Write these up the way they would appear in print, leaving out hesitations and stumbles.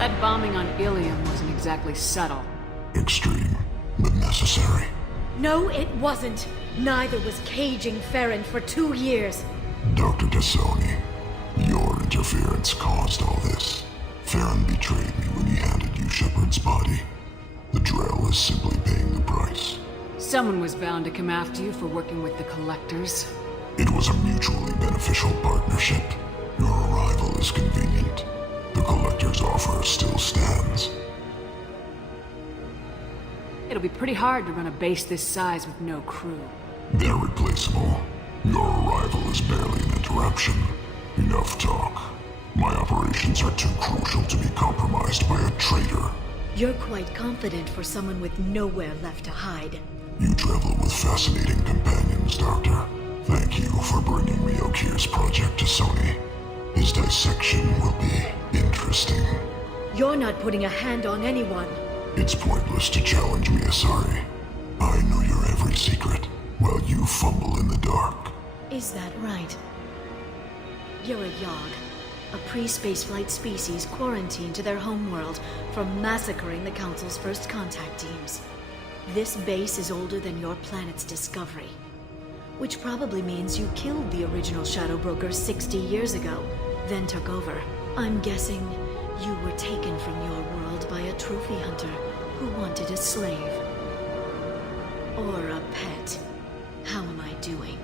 That bombing on Ilium wasn't exactly subtle. Extreme, but necessary. No, it wasn't. Neither was caging Farron for 2 years. Dr. Tassoni, your interference caused all this. Farron betrayed me when he handed you Shepard's body. The Drell is simply paying the price. Someone was bound to come after you for working with the Collectors. It was a mutually beneficial partnership. Your arrival is convenient. The Collector's offer still stands. It'll be pretty hard to run a base this size with no crew. They're replaceable. Your arrival is barely an interruption. Enough talk. My operations are too crucial to be compromised by a traitor. You're quite confident for someone with nowhere left to hide. You travel with fascinating companions, Doctor. Thank you for bringing me Okir's project to Sony. His dissection will be interesting. You're not putting a hand on anyone. It's pointless to challenge me, Asari. I know your every secret, while you fumble in the dark. Is that right? You're a Yogg, a pre-spaceflight species quarantined to their homeworld from massacring the Council's first contact teams. This base is older than your planet's discovery, which probably means you killed the original Shadow Brokers 60 years ago, then took over. I'm guessing you were taken from your world by a trophy hunter who wanted a slave. Or a pet. How am I doing?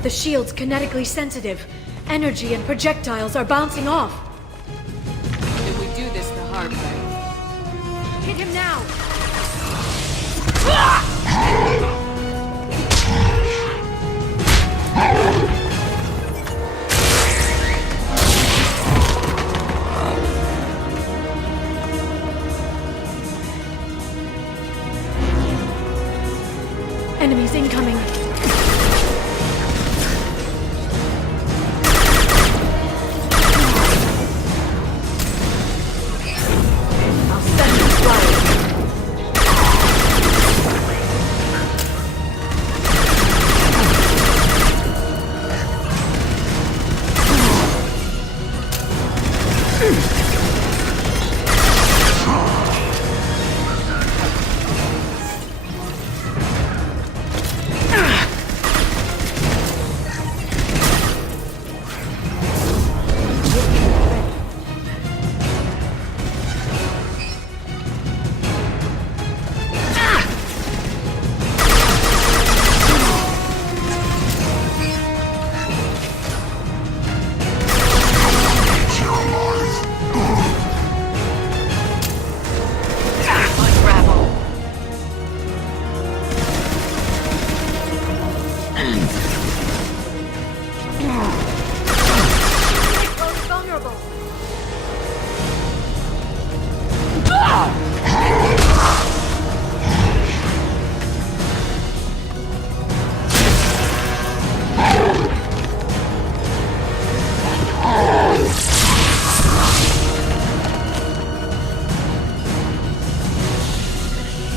The shield's kinetically sensitive. Energy and projectiles are bouncing off. If we do this the hard way. Hit him now! Enemies incoming.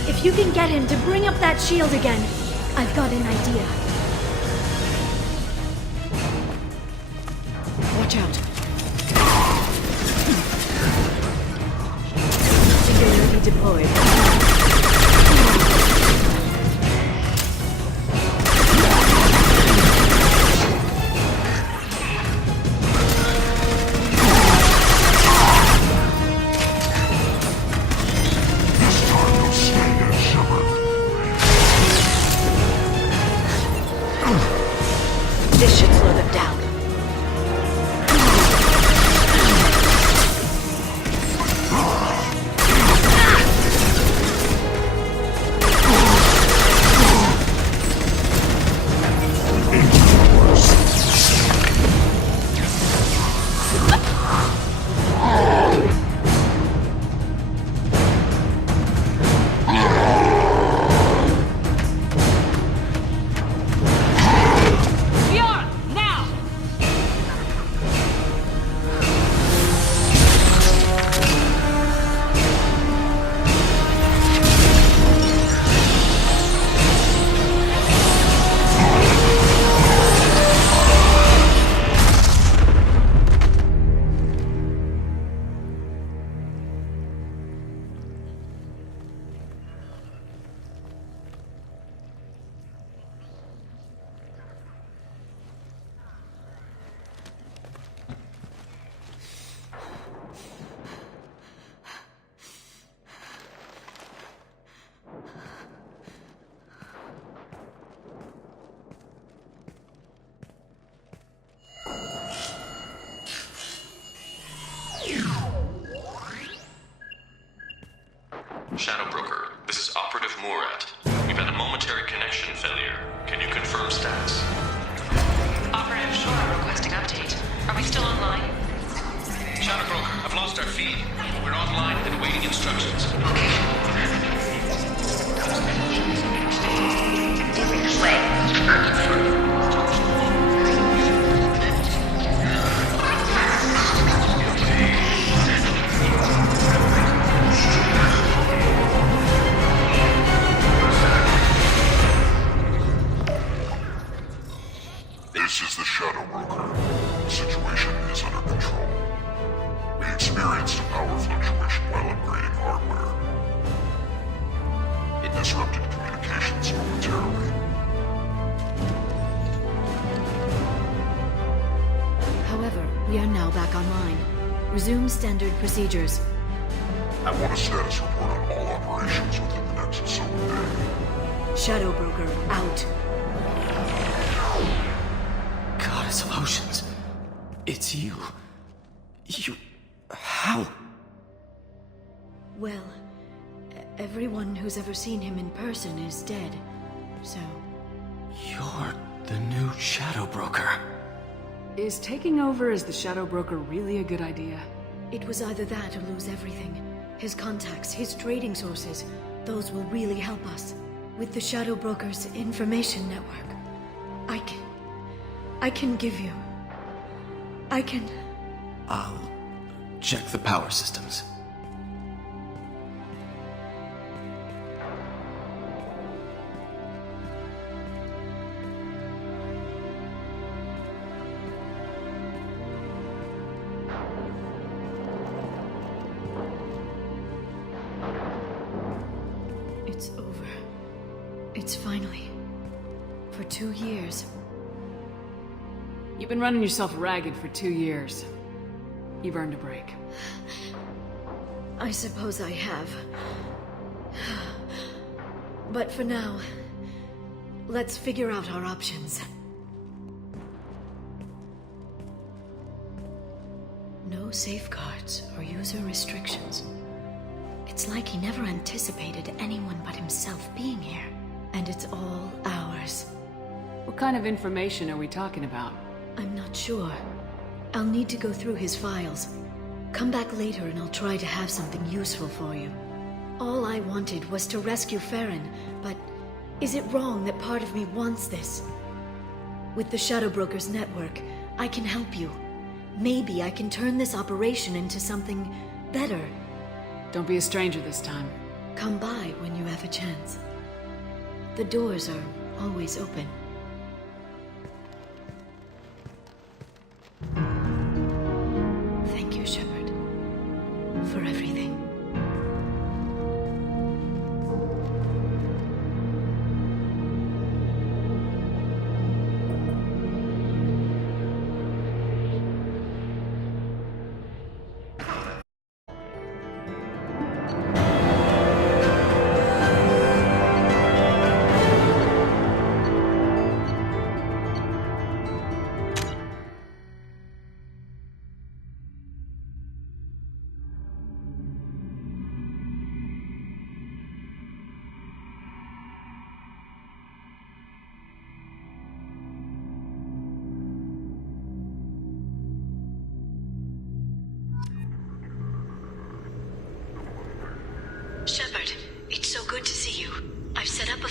If you can get him to bring up that shield again, I've got an idea. Watch out. Security deployed. This should slow them down. Shadow Broker, this is Operative Murat. We've had a momentary connection failure. Can you confirm status? Operative Shore requesting update. Are we still online? Shadow Broker, I've lost our feed. We're online and awaiting instructions. This is the Shadow Broker. The situation is under control. We experienced a power fluctuation while upgrading hardware. It disrupted communications momentarily. However, we are now back online. Resume standard procedures. I want a status report on all operations within the next solar day. Shadow Broker out. Goddess of Oceans. It's you. How? Well, everyone who's ever seen him in person is dead. So, You're the new Shadow Broker. Is taking over as the Shadow Broker really a good idea? it was either that or lose everything. His contacts, his trading sources, those will really help us. With the Shadow Broker's information network, I can give you... I'll check the power systems. It's over. It's finally... For 2 years. You've been running yourself ragged for 2 years. You've earned a break. I suppose I have. But for now, let's figure out our options. No safeguards or user restrictions. It's like he never anticipated anyone but himself being here. And it's all ours. What kind of information are we talking about? I'm not sure. I'll need to go through his files. Come back later and I'll try to have something useful for you. All I wanted was to rescue Farron, but is it wrong that part of me wants this? With the Shadow Broker's network, I can help you. Maybe I can turn this operation into something better. Don't be a stranger this time. Come by when you have a chance. The doors are always open.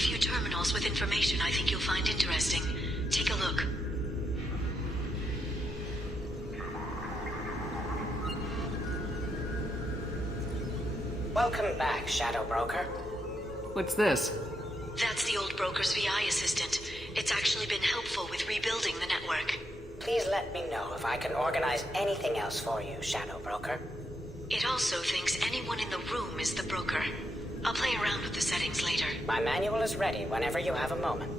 few terminals with information I think you'll find interesting. Take a look. Welcome back, Shadow Broker. What's this? That's the old broker's VI assistant. It's actually been helpful with rebuilding the network. Please let me know if I can organize anything else for you, Shadow Broker. It also thinks anyone in the room is the broker. I'll play around with the settings later. My manual is ready whenever you have a moment.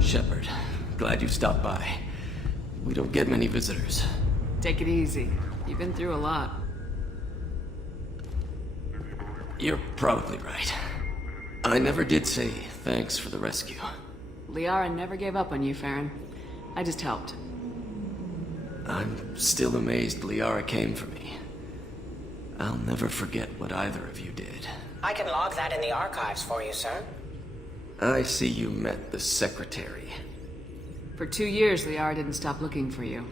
Shepard, glad you stopped by. We don't get many visitors. Take it easy. You've been through a lot. You're probably right. I never did say thanks for the rescue. Liara never gave up on you, Farron. I just helped. I'm still amazed Liara came for me. I'll never forget what either of you did. I can log that in the archives for you, sir. I see you met the secretary. For 2 years, Liara didn't stop looking for you.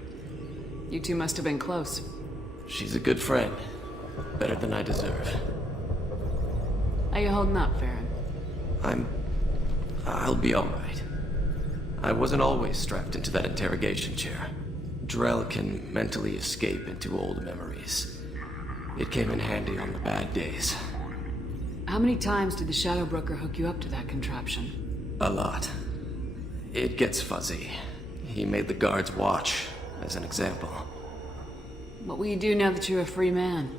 You two must have been close. She's a good friend. Better than I deserve. How you holding up, Farron? I'll be alright. I wasn't always strapped into that interrogation chair. Drell can mentally escape into old memories. It came in handy on the bad days. How many times did the Shadow Broker hook you up to that contraption? A lot. It gets fuzzy. He made the guards watch, as an example. What will you do now that you're a free man?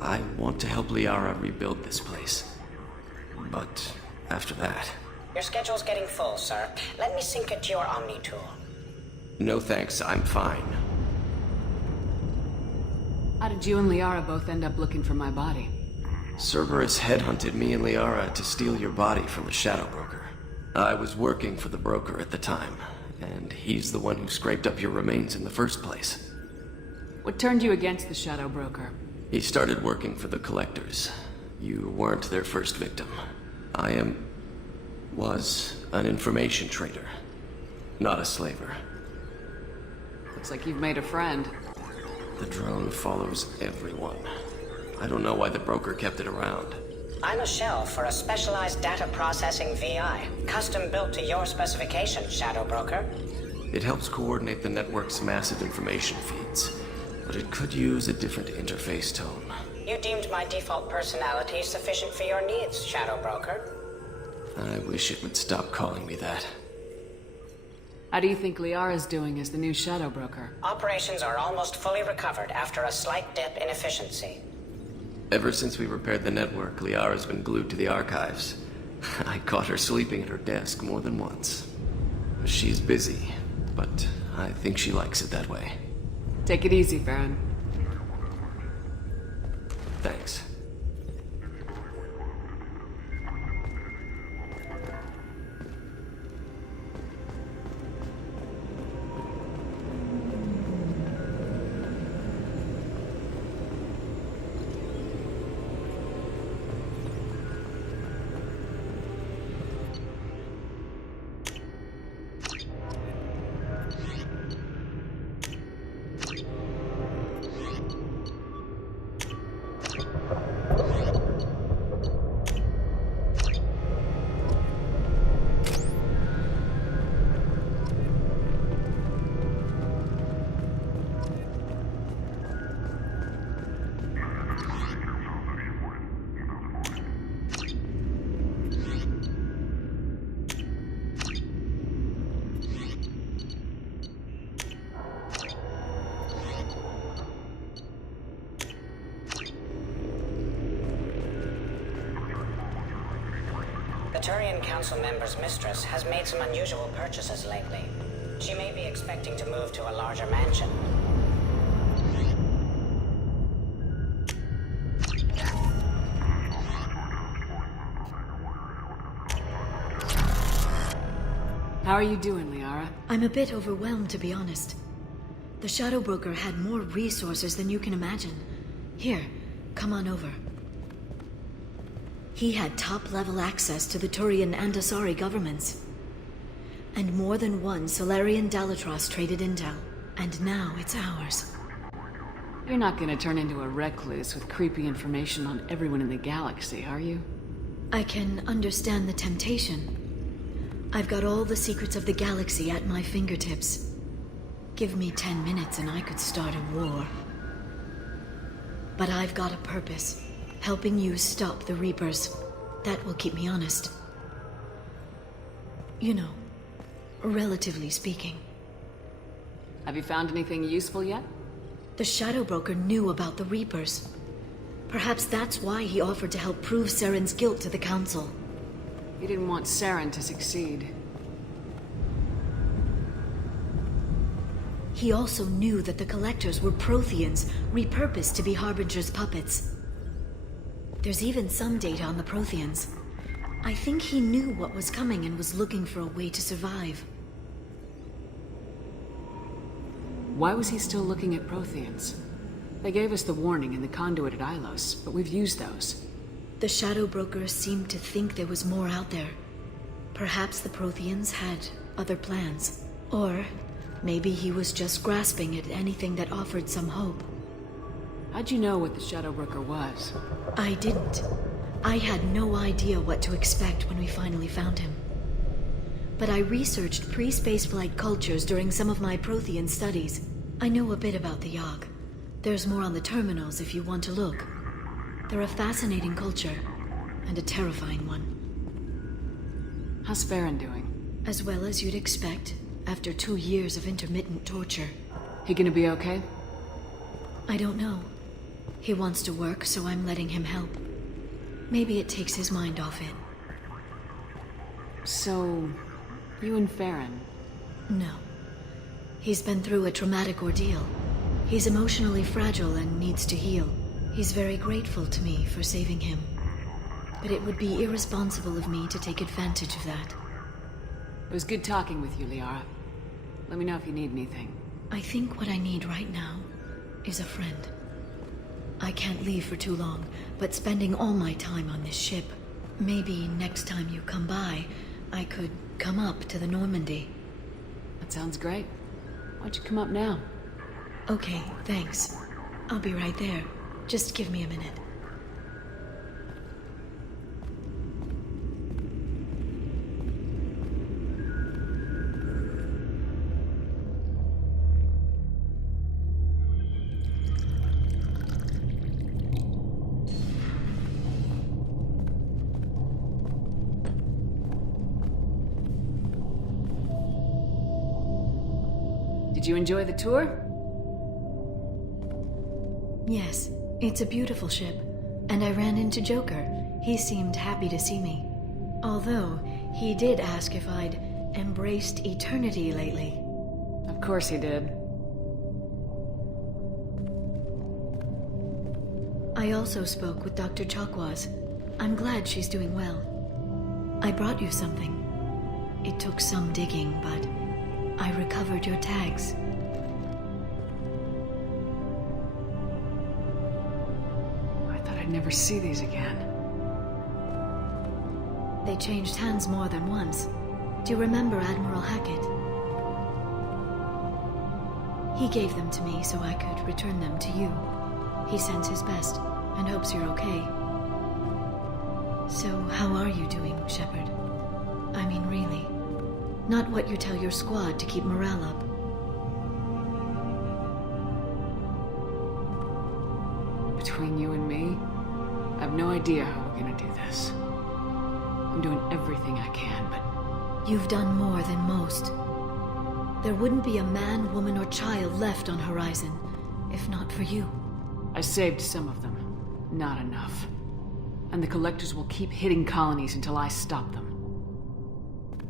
I want to help Liara rebuild this place. But after that... Your schedule's getting full, sir. Let me sync it to your Omni tool. No thanks, I'm fine. How did you and Liara both end up looking for my body? Cerberus headhunted me and Liara to steal your body from the Shadow Broker. I was working for the broker at the time, and he's the one who scraped up your remains in the first place. What turned you against the Shadow Broker? He started working for the Collectors. You weren't their first victim. Was an information trader, not a slaver. Looks like you've made a friend. The drone follows everyone. I don't know why the broker kept it around. I'm a shell for a specialized data processing VI, custom built to your specifications, Shadow Broker. It helps coordinate the network's massive information feeds, but it could use a different interface tone. You deemed my default personality sufficient for your needs, Shadow Broker. I wish it would stop calling me that. How do you think Liara's doing as the new Shadow Broker? Operations are almost fully recovered after a slight dip in efficiency. Ever since we repaired the network, Liara's been glued to the archives. I caught her sleeping at her desk more than once. She's busy, but I think she likes it that way. Take it easy, Farron. Thanks. The Turian Council member's mistress has made some unusual purchases lately. She may be expecting to move to a larger mansion. How are you doing, Liara? I'm a bit overwhelmed, to be honest. The Shadow Broker had more resources than you can imagine. Here, come on over. He had top-level access to the Turian and Asari governments. And more than one Solarian Dalatros traded intel. And now it's ours. You're not gonna turn into a recluse with creepy information on everyone in the galaxy, are you? I can understand the temptation. I've got all the secrets of the galaxy at my fingertips. Give me 10 minutes and I could start a war. But I've got a purpose. Helping you stop the Reapers. That will keep me honest. You know, relatively speaking. Have you found anything useful yet? The Shadow Broker knew about the Reapers. Perhaps that's why he offered to help prove Saren's guilt to the Council. He didn't want Saren to succeed. He also knew that the Collectors were Protheans, repurposed to be Harbinger's puppets. There's even some data on the Protheans. I think he knew what was coming and was looking for a way to survive. Why was he still looking at Protheans? They gave us the warning in the conduit at Ilos, but we've used those. The Shadow Broker seemed to think there was more out there. Perhaps the Protheans had other plans. Or maybe he was just grasping at anything that offered some hope. How'd you know what the Shadow Broker was? I didn't. I had no idea what to expect when we finally found him. But I researched pre-spaceflight cultures during some of my Prothean studies. I know a bit about the Yogg. There's more on the terminals if you want to look. They're a fascinating culture, and a terrifying one. How's Farron doing? As well as you'd expect, after 2 years of intermittent torture. He gonna be okay? I don't know. He wants to work, so I'm letting him help. Maybe it takes his mind off it. So, you and Farron? No. He's been through a traumatic ordeal. He's emotionally fragile and needs to heal. He's very grateful to me for saving him. But it would be irresponsible of me to take advantage of that. It was good talking with you, Liara. Let me know if you need anything. I think what I need right now is a friend. I can't leave for too long, but spending all my time on this ship. Maybe next time you come by, I could come up to the Normandy. That sounds great. Why'd you come up now? Okay, thanks. I'll be right there. Just give me a minute. Did you enjoy the tour? Yes, it's a beautiful ship. And I ran into Joker. He seemed happy to see me. Although, he did ask if I'd embraced eternity lately. Of course he did. I also spoke with Dr. Chakwas. I'm glad she's doing well. I brought you something. It took some digging, but I recovered your tags. I thought I'd never see these again. They changed hands more than once. Do you remember Admiral Hackett? He gave them to me so I could return them to you. He sends his best and hopes you're okay. So, how are you doing, Shepard? I mean, really. Not what you tell your squad to keep morale up. Between you and me, I have no idea how we're gonna do this. I'm doing everything I can, but... You've done more than most. There wouldn't be a man, woman, or child left on Horizon, if not for you. I saved some of them. Not enough. And the Collectors will keep hitting colonies until I stop them.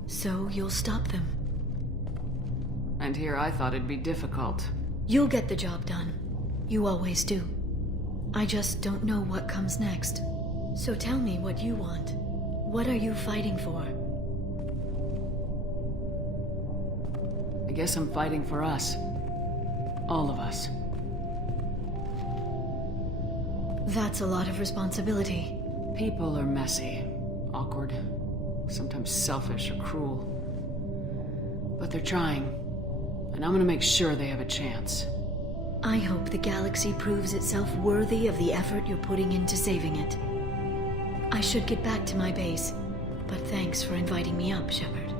So you'll stop them. And here I thought it'd be difficult. You'll get the job done. You always do. I just don't know what comes next. So tell me what you want. What are you fighting for? I guess I'm fighting for us. All of us. That's a lot of responsibility. People are messy, awkward, sometimes selfish or cruel. But they're trying, and I'm gonna make sure they have a chance. I hope the galaxy proves itself worthy of the effort you're putting into saving it. I should get back to my base, but thanks for inviting me up, Shepard.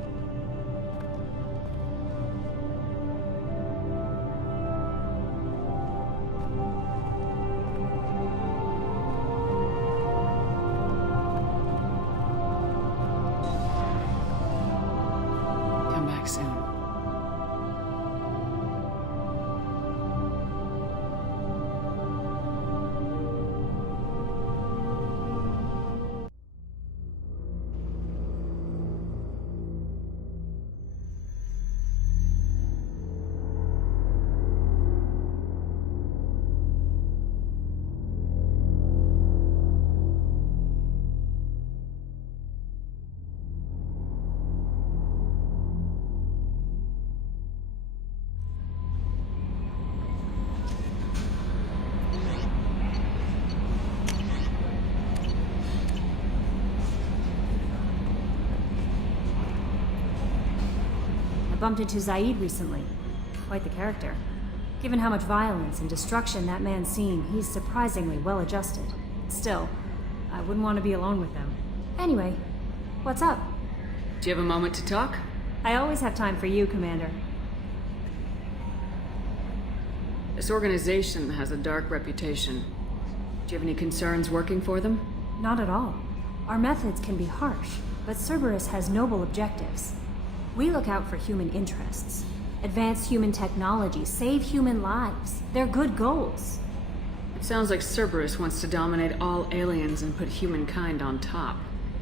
Come back soon. I bumped into Zaid recently. Quite the character. Given how much violence and destruction that man's seen, he's surprisingly well adjusted. Still, I wouldn't want to be alone with him. Anyway, what's up? Do you have a moment to talk? I always have time for you, Commander. This organization has a dark reputation. Do you have any concerns working for them? Not at all. Our methods can be harsh, but Cerberus has noble objectives. We look out for human interests, advance human technology, save human lives. They're good goals. It sounds like Cerberus wants to dominate all aliens and put humankind on top.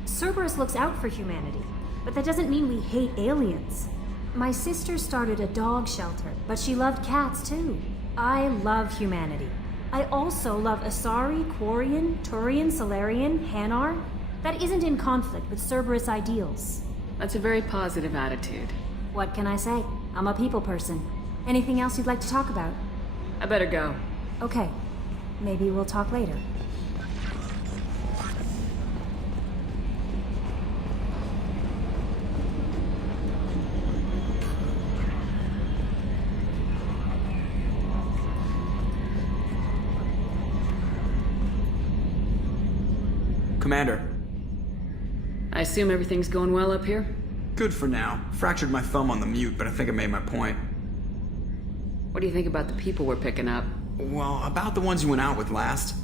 Cerberus looks out for humanity, but that doesn't mean we hate aliens. My sister started a dog shelter, but she loved cats too. I love humanity. I also love Asari, Quarian, Turian, Salarian, Hanar. That isn't in conflict with Cerberus ideals. That's a very positive attitude. What can I say? I'm a people person. Anything else you'd like to talk about? I better go. Okay. Maybe we'll talk later. Commander. I assume everything's going well up here? Good for now. Fractured my thumb on the mute, but I think I made my point. What do you think about the people we're picking up? Well, about the ones you went out with last.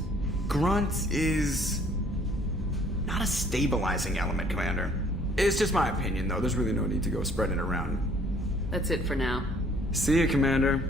Grunt is... not a stabilizing element, Commander. It's just my opinion, though. There's really no need to go spreading it around. That's it for now. See you, Commander.